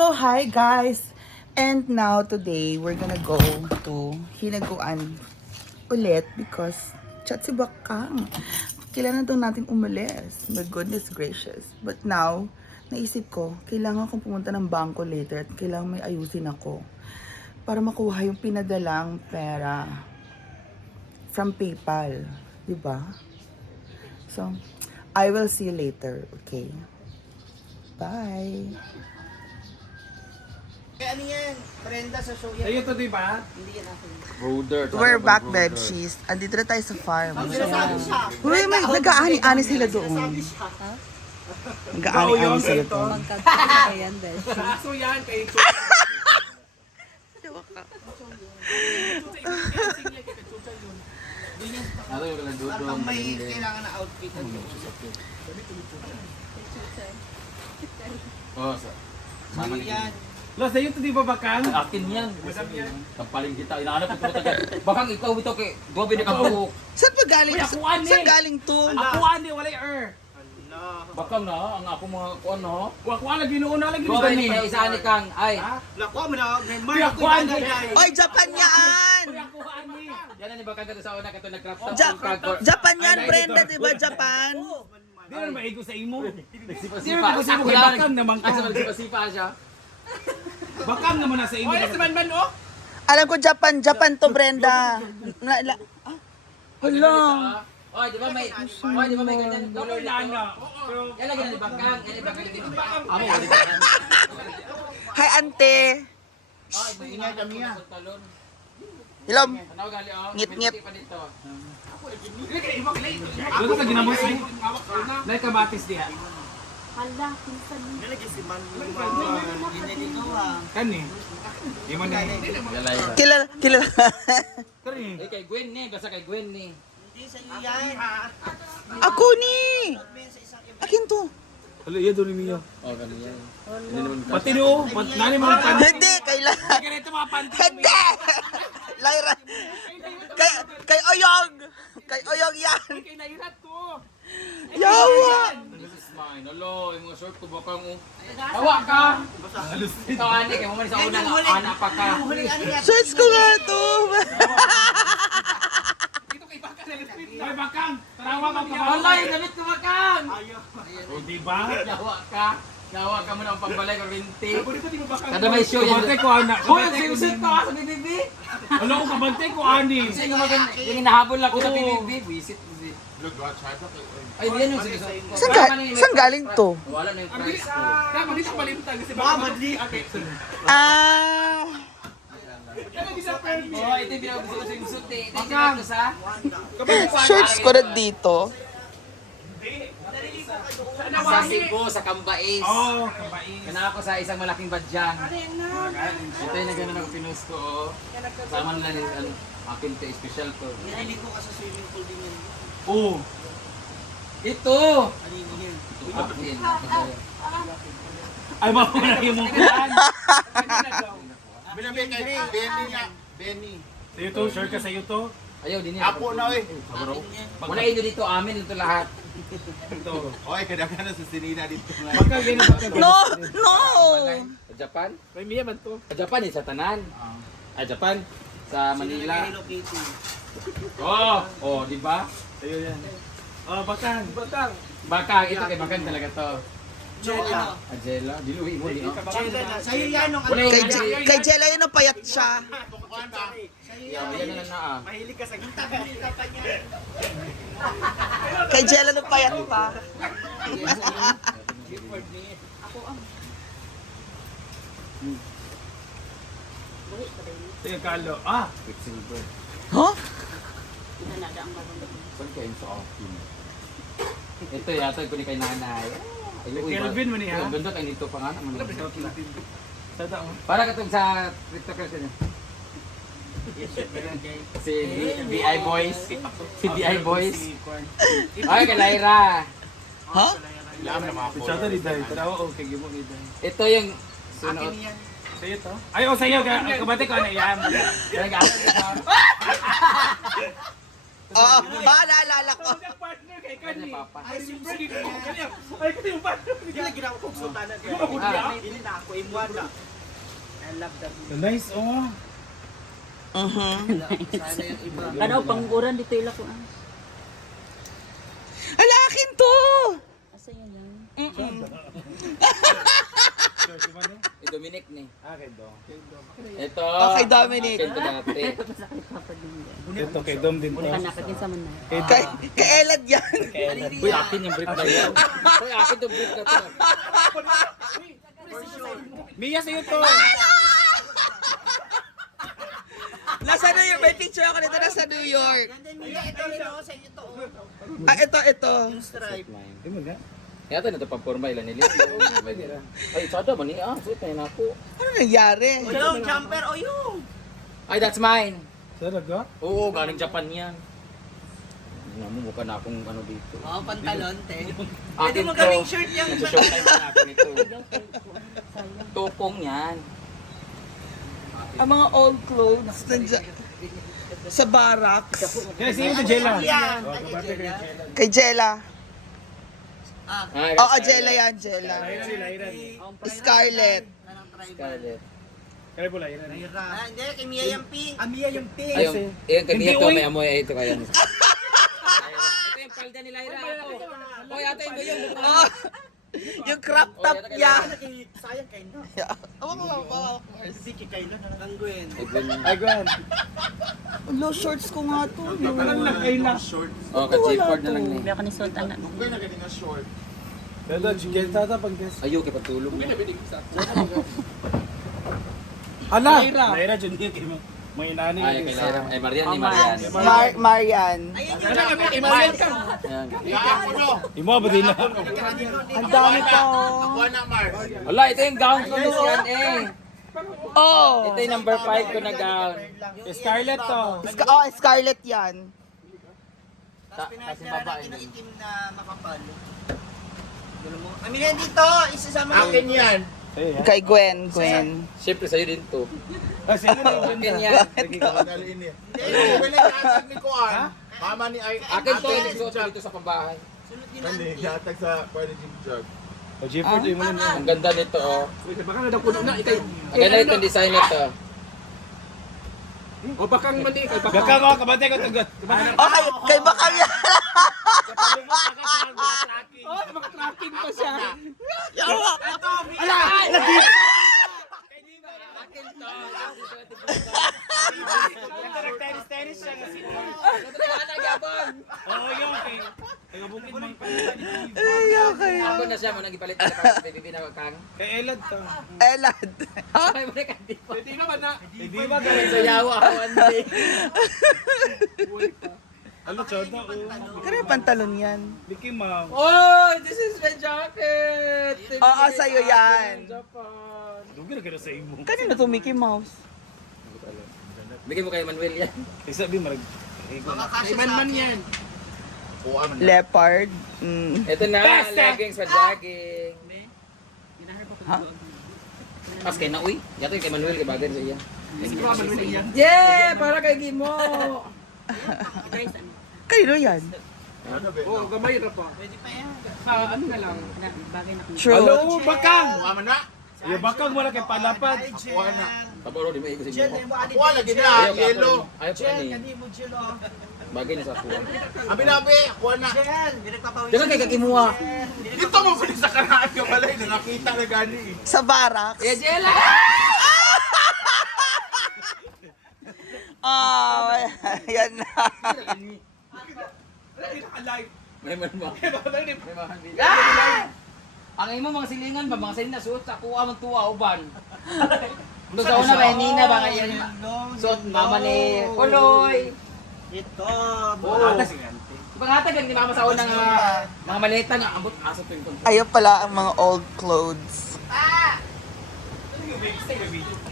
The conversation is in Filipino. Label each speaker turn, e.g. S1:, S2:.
S1: So, hi guys! And now, today, we're gonna go to Hinaguan ulit because chat si Bakang. Kailangan daw natin umalis. My goodness gracious. But now, naisip ko, kailangan kong pumunta ng bangko later at kailangan may ayusin ako para makuha yung pinadalang pera from PayPal. Diba? So, I will see you later. Okay? Bye!
S2: Kaya ano yan? Prenda sa show yan.
S3: Ayun to, di ba?
S2: Hindi yan ako.
S3: Brother.
S1: We're back, Bebshies. Andito na tayo sa farm.
S2: Sinasabi siya.
S1: Uy, may nag-aani-ani sila doon.
S2: Sinasabi siya.
S1: Nag-aani-ani sila doon.
S4: Ayan, Besh.
S3: Aso yan kay
S2: Parang may kailangan na outfit.
S5: Oh,
S2: Mama yan.
S3: Lo, sa'yo to di ba bakang?
S5: akin yan. Kapaling kita. Inaanap ko taga. Bakang ikaw ito kay Dobe ni Kabuhok.
S1: Saan ba galing?
S3: Uy, ako ani.
S1: Saan galing to?
S3: Ako ani, walay
S5: Bakang na, ang ako mga kuan no.
S3: Wakwa lagi noon lagi
S5: Dobe ni na isa ni Kang. Ay.
S2: Lako mo na. Neymar
S3: Kuya,
S2: ako
S3: kuhan
S2: yan.
S3: ko.
S1: Oy, Japan yan!
S3: Ako ani.
S5: Yan ni Bakang kato sa una kato nag-craft
S1: Japan yan, Brenda, di ba? Japan?
S3: Di na maigo sa imo.
S5: Sipa-sipa.
S3: Ako kay Bakang naman
S5: Ay,
S3: ka.
S5: sipa-sipa siya.
S3: Bakang naman na sa imo. Oy, sa man oh.
S1: Alam ko Japan to, Brenda. Hala.
S5: Oy, di ba may ganyan color
S3: Wala
S5: nito?
S3: na.
S5: Yan lagi ni Bakang. Yan ni Bakang dito. Amo.
S1: Hi, ante.
S5: Ay, ingay kami yan.
S1: Hilom.
S5: Ano gali oh?
S1: Ngit-ngit.
S5: Pa dito.
S3: Doon sa ginamos ay. Nay kamatis diha.
S4: Hala, pinsan.
S2: Nalagay si Man. Hindi ko ah.
S3: Kani. Di man ni.
S5: Yalay.
S1: Kilala.
S3: Kani.
S5: Eh kay Gwen ni, basta kay Gwen ni.
S2: Hindi sa iyo yan.
S1: Ako ni. Akin to.
S3: Hala, iya duli niyo.
S5: Oh, kaniya.
S3: Pati no, nani mga panty.
S1: Hindi, kailan.
S3: Ganito mga panty.
S1: Hindi! Lyra. Kay Oyong. Kay Oyong yan.
S3: Kay nairat ko.
S1: Yawa.
S5: This is mine. Alo, yung mga short ko bakang mo. Hawa ka! Ito ani, kaya mo man sa una na anak pa ka.
S1: Shorts ko nga to.
S3: Dito kay Bakang na listit. Ay Bakang, tarawa ka pa.
S5: Wala, yung damit ko bakang!
S3: O di ba?
S5: Yawa ka. Yawa ka mo na ang pambalay ko rinti.
S3: Pwede ko di ba Bakang?
S5: Kada may show yan.
S3: Kabante ko anak.
S5: Hoy, ang swimsuit pa sa BBB.
S3: Alo ko kabante ko ani.
S5: Kasi yung maganda, yung hinahabol ako sa BBB. Visit. Ay, yan yung sinusuot ko.
S1: Saan galing to?
S5: Wala na yung price ko.
S3: Kaya dito palimtang kasi baka madli.
S1: Ah.
S5: Oh, ito yung binawag ko swimsuit eh. Ito yung sinusuot ko sa...
S1: Shorts ko na dito.
S5: Sa Cebu, sa Cambais.
S3: Oh, kabain.
S5: Kana ako sa isang malaking badyang. Ito yung nagano ng pinost ko. Oh. Sama na rin, akin to, special to.
S2: Niligo ka sa swimming pool din yan.
S3: Oh.
S5: Ito!
S2: Kanino yan?
S5: Akin.
S3: Ay ba na yung mong kuhan?
S6: Binabi kay Benny niya. Benny.
S3: Sa'yo to, sure ka sa'yo to?
S5: Ayaw din yan.
S6: Apo na eh.
S5: Wala ito dito, amin ito lahat.
S3: Ito.
S6: Oy, kadaghan na sa sinina dito nga.
S3: Bakang ganyan bakang.
S1: No, no.
S5: Sa Japan?
S3: May miya man to.
S5: Sa Japan eh, sa Tanan. Japan. Sa Manila.
S2: Hello Kitty.
S5: Oh, di ba?
S3: Sa'yo yan. Oh, Bakang. Bakang.
S5: Bakang, ito kay Bakang talaga to.
S2: Jella.
S5: Ajela, diluwi mo di oh.
S2: Jella na. Sa'yo yan nung
S5: Wala
S2: ano.
S5: yung
S1: Kay Jella yun ang payat siya.
S5: Yan na na ah.
S2: Mahilig ka sa gita. Gita pa niya.
S1: Kay Jella nung payat pa.
S3: Ito yung kalo. Ah!
S5: Quicksilver.
S1: Huh?
S5: Saan kayo sa akin? Ito yata ko ni kay nanay.
S3: Kelvin mo niya.
S5: Ang bundok ay nito pa nga naman.
S3: Sa tao.
S5: Para katong sa cryptocurrency niya. Si DI Boys. Si DI Boys. Ay, kay Lyra.
S1: Huh?
S6: Alam na mga
S3: Si Chata di dahil. Tarawa o kay Gimo ni dahil.
S5: Ito yung sunod.
S2: Akin yan.
S3: Sa'yo to? Ay, o sa'yo. Kabate ko ano yan.
S1: Oo, naalala ko.
S3: Ang partner kay
S5: Kasi
S3: Kani.
S5: papa.
S3: Ay, kasi yung partner.
S2: Hindi lagi na ako sultanan. Hindi na ako imuan na. I love that.
S3: Nice, oh.
S2: Sana yung iba.
S4: Ano, panguran dito ila ko.
S1: Ala, akin to!
S4: Asa yan yan?
S5: Dominic ni.
S3: Okay, do.
S5: Ito.
S1: Okay, Dominic.
S5: Akin to dati.
S4: Ito pa sa kay Papa din.
S3: Ito kay Dom din to.
S4: Kanapagin sa man na.
S1: Kay Elad yan.
S5: Uy, akin yung brief na yan. Uy, akin yung brief na to.
S3: Mia, sa'yo to.
S1: Nasa New York. May picture ako nito. Nasa New York.
S2: Ito rin ako sa inyo to.
S1: Ah, ito.
S2: Yung stripe.
S3: Di mo ga?
S5: Kaya tayo na ito pang-forma ilan nila. Ay, sada mo niya. Sweet na yun ako.
S1: Ano nangyari?
S2: O yung jumper, o yung.
S5: Ay, that's mine.
S3: Talaga?
S5: Oo, galing Japan yan. Namumuka na akong ano dito.
S2: Oh, pantalon, te. Pwede
S5: Akin
S2: mo
S5: to.
S2: gawing shirt yung
S5: Nagsushowtime na natin ito. Tupong yan.
S1: Ang mga old clothes nandiyan sa barracks.
S3: Kaya sino to Jella?
S2: Yan.
S1: Kay Jella.
S5: Ay,
S1: Oo, Jella yan, Jella.
S3: Lairan.
S1: Scarlett.
S5: Scarlett.
S3: Kaya po Lairan.
S2: Ah, hindi, kay Mia yung pink. Ah, Mia yung pink.
S5: Ay, yung kanya
S3: Hindi,
S5: to,
S3: uy.
S5: may amoy. Ay, ito kaya. Ito yung palda ni Lyra. Hoy, ate, ito yung.
S1: Oh, yung crop top niya.
S2: Sayang kayo na. Vicky kayo na. Ang Gwen.
S3: Ay, Gwen.
S1: Low shorts ko nga to.
S3: Parang lakay na.
S5: Oh, ka-G-Ford na lang ni.
S4: Biya ka ni Sultan na.
S6: Kung na ganyan nga short.
S3: Pero chicken tata pag guess.
S5: Ayaw, kay patulog.
S3: Hala! Laira, dyan niya kay mga inani.
S5: Ay, kay Lyra. Ay, Marian ni Marian.
S1: Marian.
S2: Ayun yung jumper.
S5: Ayan.
S6: Iyaan ko no.
S3: Imo ba din na?
S1: Ang dami pa.
S6: Ako na Mars.
S5: Wala, ito yung gown ko yan eh.
S1: Oh.
S5: Ito yung number 5 ko na gown.
S3: Scarlett to.
S1: Oh, Scarlett yan.
S2: Tapos
S5: Kasi
S2: pinagdala
S5: babae
S2: natin ng
S5: din.
S2: itim na makapal. Gulo mo. Amin yan dito. Isasama
S6: Akin yan.
S1: Kay Gwen.
S5: Siyempre, sa'yo din to.
S3: Ah, sino na yung
S5: Akin
S3: ganda?
S5: yan.
S6: Madaliin niya. Ay, pinag-aatag ni Kuan. Mama ni Ay.
S5: Akin to, yung suot ko dito sa pambahay.
S2: Sunod din
S6: Hindi,
S2: natin.
S6: yatag sa pwede Jim Jog.
S3: O, G-Ford, mo na.
S5: Ang ganda nito, oh.
S3: Baka na daw puno na, ikay.
S5: Ang ganda nito yung design nito.
S3: O, bakang mali. Baka mo, kabantay ko tugot.
S1: Okay, kay Bakang yan.
S3: Oh, makatracking pa siya.
S1: Yawa.
S3: Ala!
S5: Akin to.
S3: Nagtenis-tenis siya kasi.
S5: Ako
S3: Oo, yun. Kaya bukid mang
S5: na siya, manang ipalit na sa baby na kang.
S3: Kay Elad to.
S1: Elad.
S5: Ay, mo na kandi po.
S3: Hindi naman na. Hindi ba galing
S5: Sa yawa, one day.
S3: Ano, chodo?
S1: Kaya yung pantalon yan.
S3: Mickey Mouse.
S5: Oh, this is my jacket.
S1: Oo, sa'yo yan.
S5: Japan.
S3: Dugi na sa imo.
S1: Kanino to Mickey Mouse?
S5: Bigay mo kay Manuel yan.
S3: Kaya sabi, marag...
S2: Makakasya sa akin.
S3: yan.
S6: Kuan man.
S1: Leopard.
S5: Ito na, leggings pa jogging.
S1: Ha?
S5: Pas kay na, uy. Yato yung kay Manuel, kay bagay sa iya.
S3: Manuel yan.
S5: Yeah! Para kay Gimo!
S1: Kanino yan?
S6: Ano ba?
S3: Oo, gamay na po.
S2: Pwede pa yan.
S3: Ano na lang.
S4: Bagay na kung
S1: True.
S3: Hello, bakang!
S6: Kuha man na.
S3: Yung bakang wala kay palapad.
S6: Kuha na.
S5: Tapos di mo ikot sa
S2: Gel,
S5: Gimo.
S2: mo ali.
S6: Kuha lagi na.
S5: Ayaw ka,
S6: Yellow.
S5: Ayaw ko ni.
S2: Kani mo gel, oh.
S5: Bagay na sa kuha.
S6: Abi na be. Kuha na.
S2: Gel. Pinagpapawis.
S5: Diyan kay kakimuha.
S6: Dito mo pwede sa kanaan ka balay. Nakakita na gani eh.
S1: Sa barracks.
S5: Kaya Jella!
S1: Oh, yan na.
S5: May manma. May mahanbi. Ah! Ang imo mga silingan ba, mga silingan suot sa kuha mong tuwa uban. Ito sa una may nina ba ngayon suot mama ni Kuloy.
S2: Ito.
S5: Oo. Pangatag lang ni mama sa unang mga maleta nga ambot asa to yung
S1: Ayaw pala ang mga old clothes.